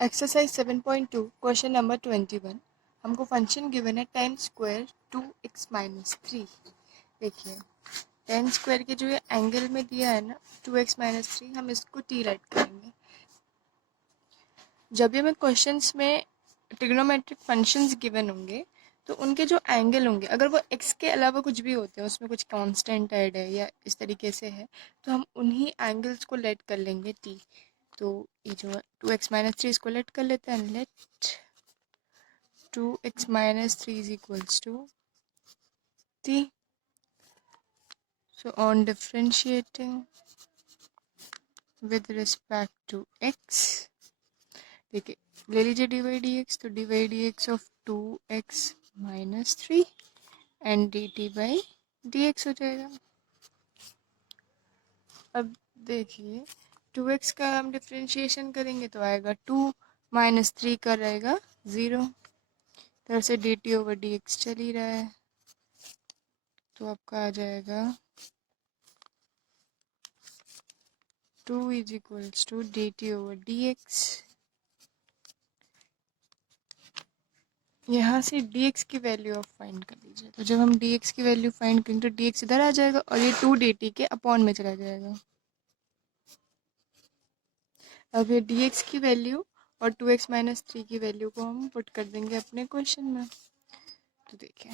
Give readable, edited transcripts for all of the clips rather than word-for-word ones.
Exercise 7.2 question number 21। हमको function given है ten square 2x-3। देखिए टेन स्क्वायर के जो ये एंगल में दिया है ना 2x-3, हम इसको टी राइट करेंगे। जब भी हमें क्वेश्चंस में ट्रिग्नोमेट्रिक फंक्शंस गिवन होंगे तो उनके जो एंगल होंगे, अगर वो x के अलावा कुछ भी होते हैं, उसमें कुछ कांस्टेंट ऐड है या इस तरीके से है, तो हम उन्हीं एंगल्स को लेट कर लेंगे t। तो ये जो 2x-3 इसको लेट कर लेते हैं। Let 2x-3 is equals to t. So on differentiating with respect to x, देखिए ले लीजिए dy dx, तो dy dx of 2x-3 and dt by dx हो जाएगा। अब देखिए 2x का हम डिफ्रेंशिएशन करेंगे तो आएगा 2 माइनस 3 का रहेगा 0। तरह से dt ओवर dx चल ही रहा है, तो आपका आ जाएगा 2 is equals to dt over dx। यहाँ से dx की वैल्यू आप फाइंड कर लीजिए। तो जब हम dx की वैल्यू फाइंड करेंगे तो dx इधर आ जाएगा और ये 2 dt के अपॉन में चला जाएगा। अब ये dx की वैल्यू और 2x-3 की वैल्यू को हम पुट कर देंगे अपने क्वेश्चन में। तो देखिए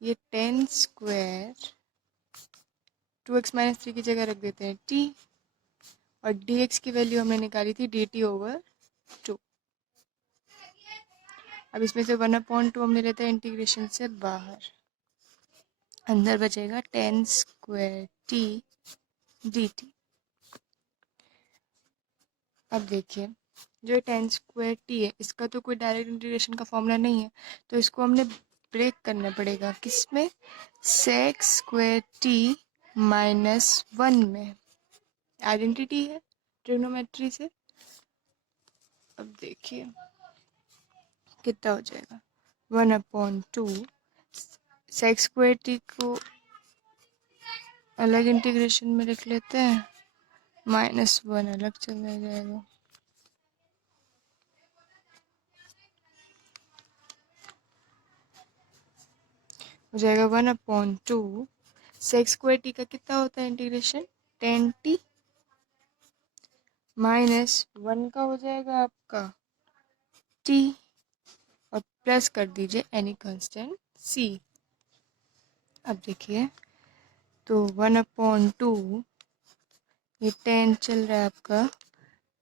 ये टेन स्क्वायर 2x-3 की जगह रख देते हैं t, और dx की वैल्यू हमने निकाली थी dt ओवर 2। अब इसमें से 1/2 हमने लेते हैं इंटीग्रेशन से बाहर, अंदर बचेगा टेन स्क्वायर t dt। अब देखिए जो टेन स्क्वायर टी है, इसका तो कोई डायरेक्ट इंटीग्रेशन का फॉर्मूला नहीं है, तो इसको हमने ब्रेक करना पड़ेगा। किसमें? सेक स्क्वायर टी -1 में। आइडेंटिटी है ट्रिग्नोमेट्री से। अब देखिए कितना हो जाएगा 1/2। सेक स्क्वायर टी को अलग इंटीग्रेशन में लिख लेते हैं, -1 अलग चला जाएगा। हो जाएगा 1/2। सेक स्क्वायर टी का कितना होता है इंटीग्रेशन? 10t -1 का हो जाएगा आपका t, और प्लस कर दीजिए एनी कांस्टेंट c। अब देखिए तो 1/2, ये 10 चल रहा है आपका।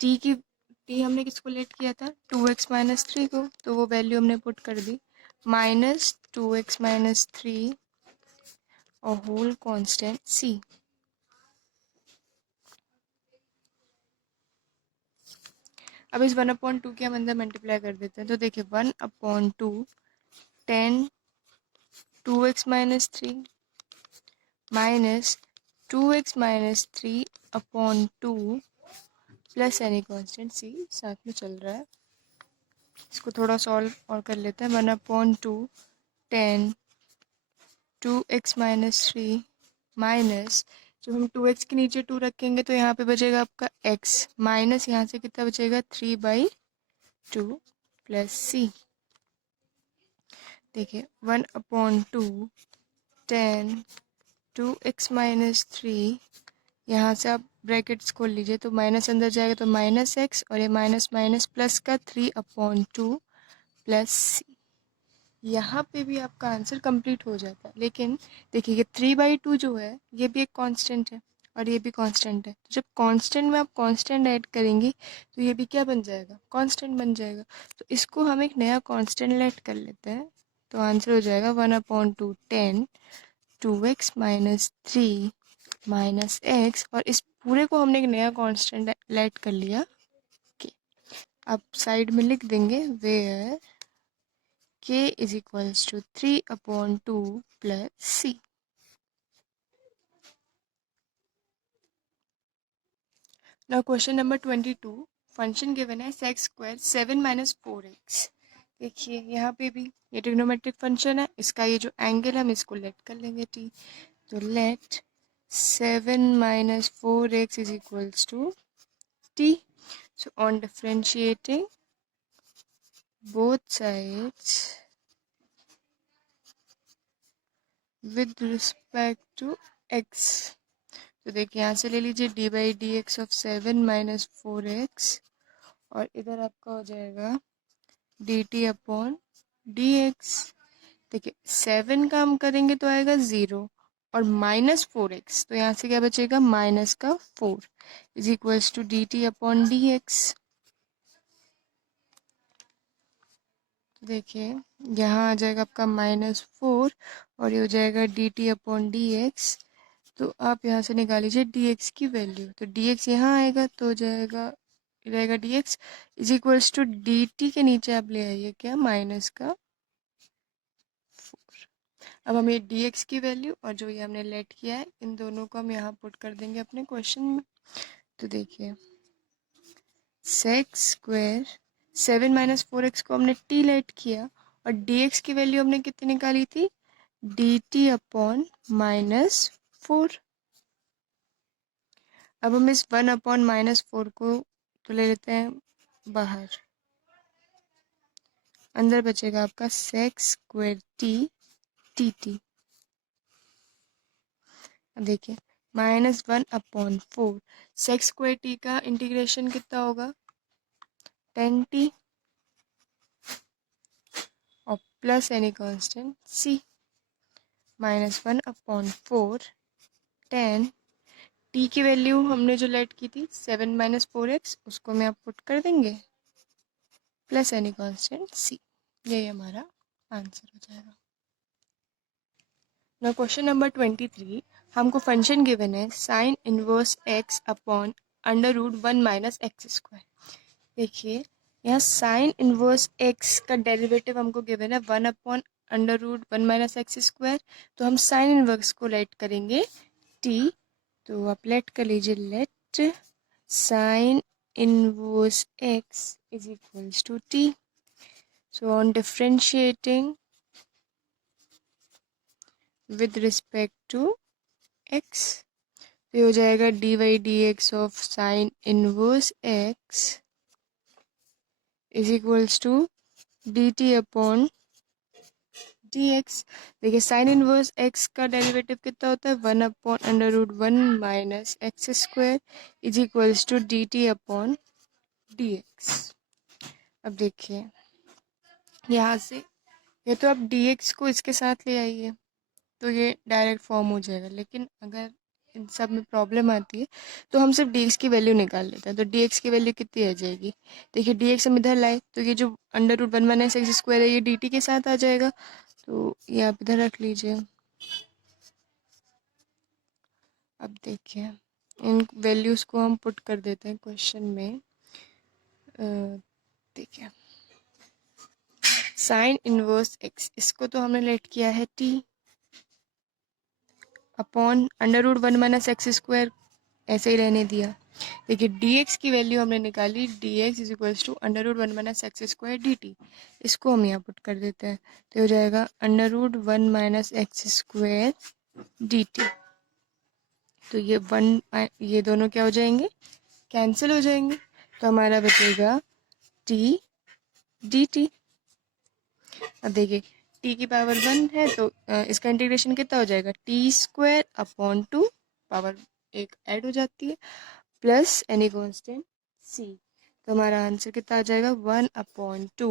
t हमने किसको लेट किया था? 2x-3 को, तो वो वैल्यू हमने पुट कर दी -2x-3 और होल कांस्टेंट c। अब इस 1/2 के हम अंदर मल्टीप्लाई कर देते हैं, तो देखिए 1/2 10 2x-3 -2x-3/2 plus any constant c साथ में चल रहा है। इसको थोड़ा सॉल्व और कर लेते हैं। 1/2 10 2x-3 माइनस, जब हम 2x के नीचे 2 रखेंगे तो यहाँ पे बचेगा आपका x, माइनस यहाँ से कितना बचेगा 3/2 प्लस c। देखिए 1/2 10 2x-3, यहाँ से आप ब्रैकेट्स खोल लीजिए तो माइनस अंदर जाएगा तो -x, और ये माइनस माइनस प्लस का 3/2 प्लस c। यहाँ पे भी आपका आंसर कंप्लीट हो जाता है। लेकिन देखिए ये 3/2 जो है ये भी एक कांस्टेंट है और ये भी कांस्टेंट है, तो जब कांस्टेंट में आप कांस्टेंट ऐड करेंगी तो ये भी क्या बन जाएगा? कांस्टेंट बन जाएगा। तो इसको हम एक नया कांस्टेंट ऐड कर लेते हैं, तो आंसर हो जाएगा 1/2 10 2x-3 -x, और इस पूरे को हमने एक नया कांस्टेंट ऐड कर लिया k। अब साइड में लिख देंगे where k is equals to 3/2 plus c। Now question number 22, function given है सेक्स स्क्वायर 7 - 4x। देखिए यहाँ पे भी ये ट्रिग्नोमेट्रिक फंक्शन है, इसका ये जो एंगल है हम इसको लेट कर लेंगे t। तो let 7 - 4x is equals to t। So on differentiating both sides with respect to x, तो देखिए यहाँ से ले लीजिए D by D x of 7 minus 4x और इधर आपका हो जाएगा d t upon d x. देखिए 7 का हम करेंगे तो आएगा 0 और -4x, तो यहाँ से क्या बचेगा माइनस का 4 is equals to d t upon d x. तो देखिए यहाँ आ जाएगा आपका -4 और ये हो जाएगा d t upon d x. तो आप यहाँ से निकाल लीजिए डी एक्स की वैल्यू, तो डी एक्स यहाँ आएगा तो हो जाएगा रहेगा d x is equals to d t के नीचे आप ले आइए क्या माइनस का 4। अब हम ये डी एक्स की वैल्यू और जो ये हमने लेट किया है इन दोनों को हम यहाँ पुट कर देंगे अपने क्वेश्चन में। तो देखिए सेक्स स्क्वायर 7 माइनस 4x को हमने t लेट किया और dx की वैल्यू हमने कितनी निकाली थी dt अपॉन -4। अब हम इस 1 अपॉन -4 को तो ले लेते हैं बाहर, अंदर बचेगा आपका सेक्स स्क्वायर टी टी। अब देखिए -1 अपॉन 4 सेक्स स्क्वायर टी का इंटीग्रेशन कितना होगा 10t और plus any constant c -1 upon 4 10 t की वैल्यू हमने जो लेट की थी 7 माइनस 4x उसको में आप पुट कर देंगे प्लस एनी कांस्टेंट c। यही हमारा आंसर हो जाएगा। ना क्वेश्चन नंबर 23 हमको फंक्शन गिवन है sine inverse x upon under root 1 minus x square. देखिए यहाँ साइन इनवर्स x का डेरिवेटिव हमको गिवन है 1 upon under root 1 minus x square, तो हम साइन इनवर्स को लेट करेंगे t, तो आप लेट कर लीजिए let sine inverse x is equals to t। So on differentiating with respect to x, तो हो जाएगा d y d x of sine inverse x is equals to d t upon d x. देखिए sine inverse x का derivative कितना होता है 1 upon under root 1 minus x square is equals to d t upon d x. अब देखिए यहाँ से ये तो आप डी एक्स को इसके साथ ले आइए तो ये डायरेक्ट फॉर्म हो जाएगा, लेकिन अगर इन सब में प्रॉब्लम आती है तो हम सिर्फ dx की वैल्यू निकाल लेते हैं। तो dx की वैल्यू कितनी आ जाएगी, देखिए dx हम इधर लाए तो ये जो under root 1 minus x square है ये dt के साथ आ जाएगा, तो ये आप इधर रख लीजिए। अब देखिए इन वैल्यूज़ को हम पुट कर देते हैं क्वेश्चन में। देखिए साइन इनवर्स x इसको तो हमने लेट किया है t upon under root 1 minus x square ऐसे ही रहने दिया। देखिए dx की वैल्यू हमने निकाली dx is equals to under root 1 minus x square dt, इसको हम यहाँ पुट कर देते हैं तो हो जाएगा under root 1 minus x square dt। तो ये दोनों क्या हो जाएंगे कैंसिल हो जाएंगे, तो हमारा बचेगा t dt। अब देखिए t की पावर 1 है तो इसका इंटीग्रेशन कितना हो जाएगा टी स्क्वायर अपॉन 2 पावर एक ऐड हो जाती है प्लस एनी कांस्टेंट c, तो हमारा आंसर कितना आ जाएगा 1 अपॉन 2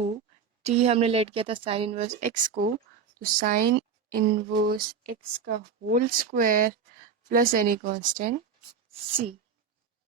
t हमने लेट किया था साइन इनवर्स x को, तो साइन इनवर्स x का whole square plus any constant c।